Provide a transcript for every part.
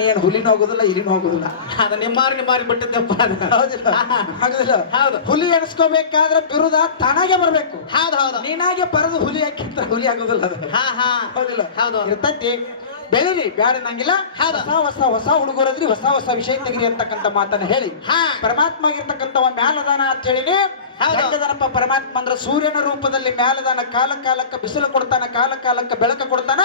ನೀನ್ ಹುಲಿನೂ ಹೋಗುದಿಲ್ಲ ಇಲಿನೂ ಹೋಗುದಿಲ್ಲ. ಅದ ನಿಮ್ಮಾರಿ ಬಿಟ್ಟಿದ್ದಪ್ಪ. ಹೌದಿಲ್ಲ ಆಗುದಿಲ್ಲ. ಹೌದು. ಹುಲಿ ಎಣಿಸ್ಕೋಬೇಕಾದ್ರೆ ಬಿರುದ ತಾನಾಗೆ ಬರ್ಬೇಕು. ಹೌದು. ನೀನಾಗೆ ಬರದು ಹುಲಿ ಹಾಕಿದ್ರೆ ಹುಲಿ ಆಗುದಿಲ್ಲ ಅದು. ಹೌದಿಲ್ಲ. ಹೌದು. ಇರ್ತೈತಿ ಬೆಳಿರಿ ಬ್ಯಾಡ ನಂಗಿಲ್ಲ. ಹೊಸ ಹುಡುಗರದ್ರಿ ಹೊಸ ವಿಷಯ ತೆಗಿರಿ ಅಂತಕ್ಕಂಥ ಮಾತನ್ನ ಹೇಳಿ ಪರಮಾತ್ಮ ಆಗಿರ್ತಕ್ಕಂಥ ಮ್ಯಾಲದಾನ ಅಂತ ಹೇಳಿನಿ. ಹೆಂಗದನಪ್ಪ ಪರಮಾತ್ಮ ಅಂದ್ರ ಸೂರ್ಯನ ರೂಪದಲ್ಲಿ ಮ್ಯಾಲದಾನ, ಕಾಲ ಕಾಲಕ್ಕೆ ಬಿಸಿಲು ಕೊಡ್ತಾನ, ಕಾಲ ಕಾಲಕ್ಕೆ ಬೆಳಕ ಕೊಡ್ತಾನ,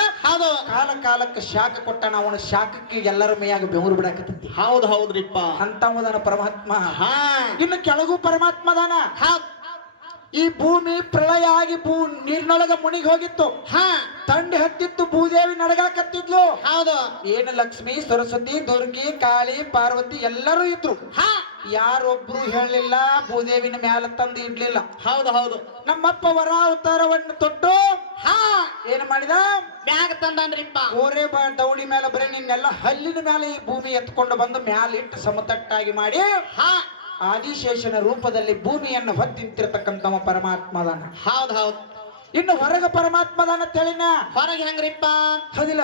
ಕಾಲ ಕಾಲಕ್ಕೆ ಶಾಖ ಕೊಟ್ಟಾನ. ಅವನ ಶಾಖಕ್ಕೆ ಎಲ್ಲರ ಮೇಯಾಗ ಬೆವರು ಬಿಡಾಕತ್ತೈತಿ. ಹೌದ್ರಿಪ್ಪ ಅಂತವದಾನ ಪರಮಾತ್ಮ. ಇನ್ನು ಕೆಳಗೂ ಪರಮಾತ್ಮದಾನ. ಈ ಭೂಮಿ ಪ್ರಳಯ ಆಗಿ ನೀರಿನೊಳಗ ಮುನಿಗಿ ಹೋಗಿತ್ತು. ತಂಡಿ ಹತ್ತಿತ್ತು, ಭೂದೇವಿ ನಡಗಾಕತ್ತಿದ್ಲು. ಏನು ಲಕ್ಷ್ಮಿ, ಸರಸ್ವತಿ, ದುರ್ಗಿ, ಕಾಳಿ, ಪಾರ್ವತಿ ಎಲ್ಲರೂ ಇದ್ರು. ಯಾರೊಬ್ರು ಹೇಳಲಿಲ್ಲ, ಭೂದೇವಿನ ಮ್ಯಾಲ ತಂದು ಇಡ್ಲಿಲ್ಲ. ಹೌದು. ನಮ್ಮಪ್ಪ ವರ ಅವತಾರವನ್ನು ತೊಟ್ಟು ಏನ್ ಮಾಡಿದ, ಮ್ಯಾಗ ತಂದನ್ರಿಪ್ಪ. ಓರೇ ದೌಡಿ ಮೇಲೆ ಬರೀ ನಿನ್ನೆಲ್ಲ ಹಲ್ಲಿನ ಮೇಲೆ ಈ ಭೂಮಿ ಎತ್ಕೊಂಡು ಬಂದು ಮ್ಯಾಲ ಇಟ್ಟು ಸಮತಟ್ಟಾಗಿ ಮಾಡಿ ಆದಿಶೇಷನ ರೂಪದಲ್ಲಿ ಭೂಮಿಯನ್ನು ಹೊತ್ತಿಂತಿರತಕ್ಕಂಥವ ಪರಮಾತ್ಮದಾನ. ಹೌದು. ಇನ್ನು ಹೊರಗ ಪರಮಾತ್ಮದಾನ ತಿಳಿನ. ಹೊರಗೆ ಹೆಂಗ್ರಿಪ್ಪ? ಹೌದಿಲ್ಲ.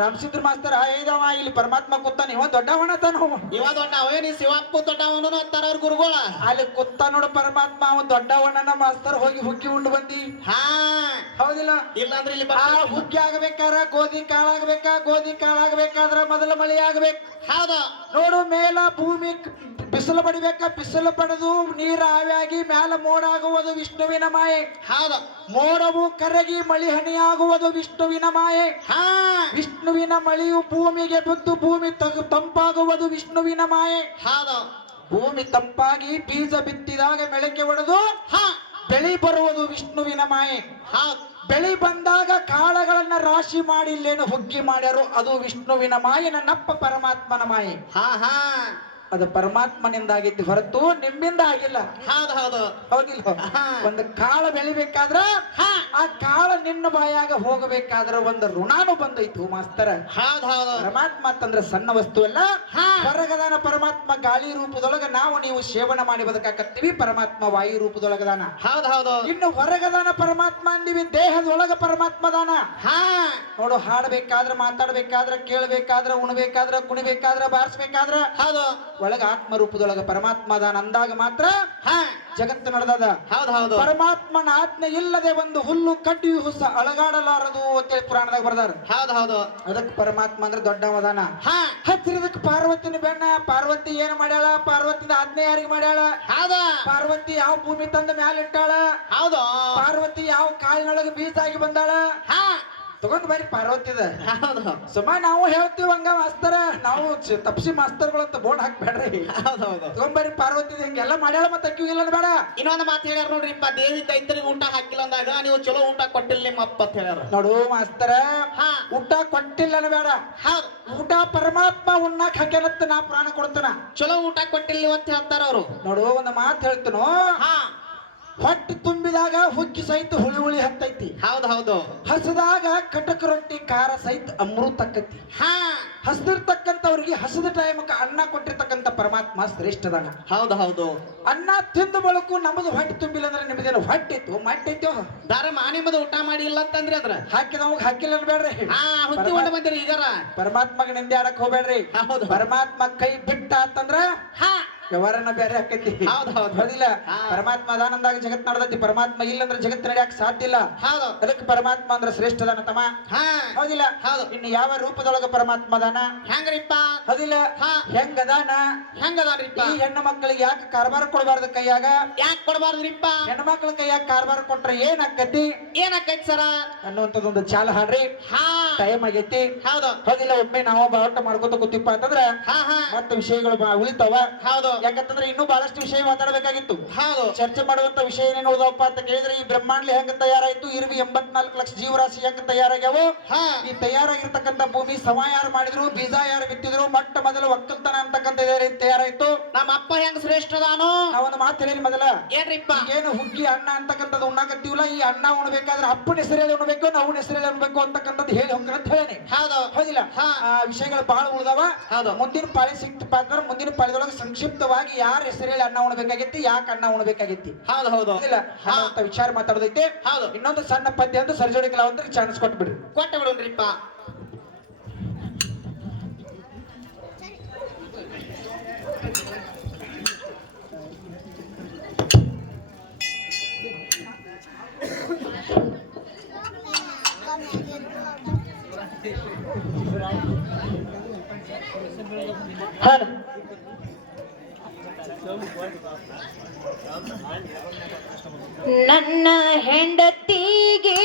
ರಾಮಸಿದ್ರ ಮಾಸ್ತರ್ ಐದವ ಇಲ್ಲಿ ಪರಮಾತ್ಮ ಕೂತಾನ, ಇವ ದೊಡ್ಡವನತಾನ. ಇವ ದೊಡ್ಡವ, ನೀ ಶಿವಪ್ಪು ದೊಡ್ಡವನು ಅಂತಾರ ಅವ್ರ ಗುರುಗಳ. ಅಲ್ಲಿ ಕೂತ ನೋಡು ಪರಮಾತ್ಮ, ಅವ ದೊಡ್ಡವನನ ಮಾಸ್ತರ್ ಹೋಗಿ ಹುಗ್ಗಿ ಉಂಡು ಬಂದಿ. ಹೌದಿಲ್ಲ. ಇಲ್ಲಾಂದ್ರೆ ಇಲ್ಲಿ ಹುಗ್ಗಿ ಆಗಬೇಕಾರ ಗೋಧಿ ಕಾಳಾಗಬೇಕಾ, ಗೋಧಿ ಕಾಳಾಗಬೇಕಾದ್ರ ಮೊದಲ ಮಳೆ ಆಗ್ಬೇಕು. ಹೌದು. ನೋಡು ಮೇಲ ಭೂಮಿ ಬಿಸಿಲು ಬಡಿಬೇಕ, ಬಿಸಿಲು ಪಡೆದು ನೀರ ಆವಿಯಾಗಿ ಮ್ಯಾಲ ಮೋಡ ಆಗುವುದು ವಿಷ್ಣುವಿನ ಮಾಯೆ. ಹೌದು. ಮೋಡವು ಕರಗಿ ಮಳಿ ಹನಿಯಾಗುವುದು ವಿಷ್ಣುವಿನ ಮಾಯೆ. ವಿಷ್ಣುವಿನ ಮಳೆಯು ಭೂಮಿಗೆ ಬಿದ್ದು ಭೂಮಿ ತಂಪಾಗುವುದು ವಿಷ್ಣುವಿನ ಮಾಯೆ. ಹೌದು. ಭೂಮಿ ತಂಪಾಗಿ ಬೀಜ ಬಿತ್ತಿದಾಗ ಬೆಳಕೆ ಒಡೆದು ಬೆಳಿ ಬರುವುದು ವಿಷ್ಣುವಿನ ಮಾಯೆ. ಬೆಳಿ ಬಂದಾಗ ಕಾಳಗಳನ್ನ ರಾಶಿ ಮಾಡಿ ಇಲ್ಲೇನು ಹುಗ್ಗಿ ಮಾಡ್ಯಾರು, ಅದು ವಿಷ್ಣುವಿನ ಮಾಯೆ. ನನ್ನಪ್ಪ ಪರಮಾತ್ಮನ ಮಾಯೆ. ಅದು ಪರಮಾತ್ಮನಿಂದ ಆಗಿದ್ದು ಹೊರತು ನಿಮ್ಮಿಂದ ಆಗಿಲ್ಲ. ಹೌದಿಲ್ಲ. ಒಂದು ಕಾಳ ಬೆಳಿಬೇಕಾದ್ರ ಆ ಕಾಳ ನಿನ್ನ ಬಾಯಾಗ ಹೋಗಬೇಕಾದ್ರ ಒಂದು ಋಣಾನು ಬಂದೈತು ಮಾಸ್ತರ. ಪರಮಾತ್ಮ ಅಂತಂದ್ರೆ ಸಣ್ಣ ವಸ್ತು ಅಲ್ಲ. ಹೊರಗದಾನ ಪರಮಾತ್ಮ ಗಾಳಿ ರೂಪದೊಳಗ ನಾವು ನೀವು ಸೇವನೆ ಮಾಡಿ ಬದುಕಾಕತ್ತೀವಿ. ಪರಮಾತ್ಮ ವಾಯು ರೂಪದೊಳಗದಾನ. ಇನ್ನು ಹೊರಗದಾನ ಪರಮಾತ್ಮ ಅಂದಿವಿ, ದೇಹದೊಳಗ ಪರಮಾತ್ಮ ದಾನ. ನೋಡು, ಹಾಡಬೇಕಾದ್ರ, ಮಾತಾಡ್ಬೇಕಾದ್ರ, ಕೇಳಬೇಕಾದ್ರ, ಉಣಬೇಕಾದ್ರ, ಕುಣಿಬೇಕಾದ್ರ, ಬಾರಿಸ್ಬೇಕಾದ್ರ ಒಳಗ ಆತ್ಮ ರೂಪದೊಳಗ ಪರಮಾತ್ಮ ದಾನ ಅಂದಾಗ ಮಾತ್ರ ಜಗತ್ತು ನಡೆದದ. ಪರಮಾತ್ಮನ ಆಜ್ಞೆ ಇಲ್ಲದೆ ಒಂದು ಹುಲ್ಲು ಕಡ್ಡಿಯು ಹುಸ ಅಳಗಾಡಲಾರದು ಅಂತೇಳಿ ಪುರಾಣದಾಗ ಬರ್ದಾರ. ಅದಕ್ಕೆ ಪರಮಾತ್ಮ ಅಂದ್ರೆ ದೊಡ್ಡವದಾನ. ಹತ್ತಿರದಕ್ಕೆ ಪಾರ್ವತಿನ ಬೆಣ್ಣ. ಪಾರ್ವತಿ ಏನ್ ಮಾಡ್ಯಾಳ? ಪಾರ್ವತಿನ ಆಜ್ಞೆ ಯಾರಿಗೆ ಮಾಡ್ಯಾಳ? ಪಾರ್ವತಿ ಯಾವ ಭೂಮಿ ತಂದ ಮ್ಯಾಲ ಇಟ್ಟಾಳ? ಪಾರ್ವತಿ ಯಾವ ಕಾಳಿನೊಳಗೆ ಬೀಜ ಆಗಿ ಬಂದಾಳ? ತಗೊಂಡ್ ಬರೀ ಪಾರ್ವತಿದ. ಸುಮ್ಮ ನಾವು ಹೇಳ್ತೀವಿ ಹಂಗ ಮಾಸ್ತರ, ನಾವು ತಪ್ಸಿ ಮಾಸ್ತರ್ಗಳು ಅಂತ ಬೋರ್ಡ್ ಹಾಕ್ಬೇಡ್ರಿ. ತಗೊಂಬರಿ ಪಾರ್ವತಿದ ಹಿಂಗೆಲ್ಲ ಮಾಡ್ಯಾಳ. ಮತ್ತೆ ಅಕ್ಕಿ ಇಲ್ಲ ಬೇಡ. ಇನ್ನೊಂದು ಮಾತು ಹೇಳ್ಯಾರ ನೋಡ್ರಿಪ್ಪ, ದೇವಿ ದೈತರಿಗೆ ಊಟ ಹಾಕಿಲ್ಲ ಅಂದಾಗ ನೀವು ಚಲೋ ಊಟ ಕೊಟ್ಟಿಲ್ಲ ನಿಮ್ಮ ಅಪ್ಪ ಅಂತ ಹೇಳ್ಯಾರ. ನೋಡು ಮಾಸ್ತರ, ಊಟ ಕೊಟ್ಟಿಲ್ಲ ಬೇಡ, ಊಟ ಪರಮಾತ್ಮ ಉಣ್ಣಾಕ್ ಹಾಕ್ಯಾನತ್ತ ನಾ ಪ್ರಾಣ ಕೊಡ್ತಾನ. ಚಲೋ ಊಟ ಕೊಟ್ಟಿಲ್ಲ ಅಂತ ಹೇಳ್ತಾರ ಅವರು. ನೋಡು, ಒಂದು ಮಾತು ಹೇಳ್ತನು, ಹೊಟ್ಟೆ ತುಂಬಿದಾಗ ಹುಗ್ಗಿ ಸಹಿತ ಹುಳಿ ಹುಳಿ ಹತ್ತೈತಿ. ಹೌದು. ಹಸದಾಗ ಕಟಕ ರೊಟ್ಟಿ ಖಾರ ಸಹಿತ ಅಮೃತ ಆಕತಿ. ಹಸದಿರ್ತಕ್ಕಂಥವ್ರಿಗೆ ಹಸದ ಟೈಮಕ್ಕ ಅನ್ನ ಕೊಟ್ಟಿರ್ತಕ್ಕಂಥ ಪರಮಾತ್ಮ ಶ್ರೇಷ್ಠದಾನ. ಹೌದು. ಅನ್ನ ತಿಂದ ಬಳಕು ನಮ್ಮದು ಹೊಟ್ಟೆ ತುಂಬಿಲ್ಲ ಅಂದ್ರೆ ನಿಮ್ಮದೇನು ಹೊಟ್ಟೆ ಇತ್ತು ಮಟ್ಟೈತೋ ಧರ್ಮ ನಿಮ್ಮದು ಊಟ ಮಾಡಿಲ್ಲ ಅಂತಂದ್ರಿ ಅದ್ರ ಹಾಕಿದವಾಗ ಹಾಕಿಲ್ಲ ಬೇಡ್ರಿ. ಹುಟ್ಟಿ ಊಟ ಬಂದಿರಿ ಈಗ ಪರಮಾತ್ಮಗೆ ನಿಂದೆ ಆಡಕ್ ಹೋಗ್ಬೇಡ್ರಿ. ಪರಮಾತ್ಮ ಕೈ ಬಿಟ್ಟ ಅಂತಂದ್ರ ವ್ಯವಹಾರನ ಬೇರೆ ಆಕೈತಿ. ಹೌದಿಲ್ಲ. ಪರಮಾತ್ಮ ಅದಾನಂದಾಗ ಜಗತ್ ನಡೆದೈತಿ. ಪರಮಾತ್ಮ ಇಲ್ಲಂದ್ರೆ ಜಗತ್ ನಡೆಯಕ್ ಸಾಧ್ಯ ಇಲ್ಲ. ಅದಕ್ಕೆ ಪರಮಾತ್ಮ ಅಂದ್ರೆ ಶ್ರೇಷ್ಠದಾನ ತಮ್ಮ. ಹೌದಿಲ್ಲ. ಇನ್ನು ಯಾವ ರೂಪದೊಳಗ ಪರಮಾತ್ಮ ಅದಾನ? ಹೆಂಗ್ರಿಪ್ಪ? ಹೌದಿಲ್ಲ. ಹೆಂಗದಾನ್ರಿಪ್ಪ? ಈ ಹೆಣ್ಣು ಮಕ್ಕಳಿಗೆ ಯಾಕೆ ಕಾರ್ಬಾರ ಕೊಡಬಾರ್ದು ಕೈಯಾಗ? ಯಾಕೆ ಕೊಡಬಾರ್ದ್ರಿಪ್ಪ? ಹೆಣ್ಣು ಮಕ್ಕಳ ಕೈಯಾಗ ಕಾರ್ಬಾರ ಕೊಟ್ರೆ ಏನಾಕತಿ ಸರ ಅನ್ನುವಂಥದ್ದೊಂದು ಚಾಲ ಹಾಡ್ರಿ. ಟೈಮ್ ಆಗೈತಿ. ಹೌದಿಲ್ಲ. ಒಮ್ಮೆ ನಾವು ಬಾಟ ಮಾಡ್ಕೊತ ಕೂತಿಪ್ಪ ಅಂತಂದ್ರ ಮತ್ತೆ ವಿಷಯಗಳು ಉಳಿತಾವ. ಯಾಕಂತಂದ್ರೆ ಇನ್ನೂ ಬಹಳಷ್ಟು ವಿಷಯ ಮಾತಾಡಬೇಕಾಗಿತ್ತು. ಚರ್ಚೆ ಮಾಡುವಂತ ವಿಷಯ ಏನೇನು ಉಳಿದವಪ್ಪ ಅಂತ ಕೇಳಿದ್ರೆ, ಈ ಬ್ರಹ್ಮಾಂಡ ಹೆಂಗ ತಯಾರಾಯ್ತು, ಇರುವಿ 84 ಲಕ್ಷ ಜೀವರಾಶಿ ಹೆಂಗ ತಯಾರಾಗ್ಯಾವು, ಈ ತಯಾರಾಗಿರ್ತಕ್ಕಂಥ ಭೂಮಿ ಸಮ ಯಾರು ಮಾಡಿದ್ರು, ಬೀಜ ಯಾರು ಬಿತ್ತಿದ್ರು, ಮೊಟ್ಟ ಮೊದಲು ಒಕ್ಕಲ್ತನ ಅಂತಕ್ಕಂಥ ತಯಾರಾಯ್ತು. ನಮ್ಮ ಅಪ್ಪ ಹೆಂಗ ಶ್ರೇಷ್ಠದಾನು. ನಾವೊಂದು ಮಾತು ಹೇಳಿ ಮೊದಲ, ಏನ್ರಿಪ್ಪ? ಏನು ಹುಗ್ಗಿ ಅನ್ನ ಅಂತಕ್ಕಂಥದ್ದು ಉಣ್ಣಾಕತ್ತೀವಲ್ಲ, ಈ ಅನ್ನ ಉಣ್ಬೇಕಾದ್ರೆ ಅಪ್ಪನ ಹೆಸರಲ್ಲಿ ಉಣ್ಬೇಕು, ನಾವು ಹೆಸರಲ್ಲಿ ಉಣ್ಬೇಕು ಅಂತಕ್ಕಂಥದ್ದು ಹೇಳಿ ಹೋಗ್ರಂತ ಹೇಳಿ. ಹೌದಿಲ್ಲ. ವಿಷಯಗಳು ಬಹಳ ಉಳಿದಾವ. ಮುಂದಿನ ಪಾಳಿ ಸಿಕ್ತಪ್ಪ ಅಂದ್ರೆ ಮುಂದಿನ ಪಾಳಿದೊಳಗೆ ಸಂಕ್ಷಿಪ್ತವಾಗಿ ಯಾರ ಹೆಸರಲ್ಲಿ ಅನ್ನ ಉಣ್ಬೇಕಾಗಿತ್ತು, ಯಾಕೆ ಅನ್ನ ಉಣ್ಬೇಕಾಗಿತ್ತು ಇಲ್ಲ ಅಂತ ವಿಚಾರ ಮಾತಾಡೋದೈತೆ. ಇನ್ನೊಂದು ಸಣ್ಣ ಪದ್ಯ ಅಂತ ಸರ್ಜೋಡಿ ಕಲಾವಂತರಿಗೆ ಚಾನ್ಸ್ ಕೊಟ್ಬಿಡ್ರಿ. ಕೊಟ್ಟ ಬಿಡ್ರಿಪ್ಪ. ಹಾಡು. ನನ್ನ ಹೆಂಡತಿಗೆ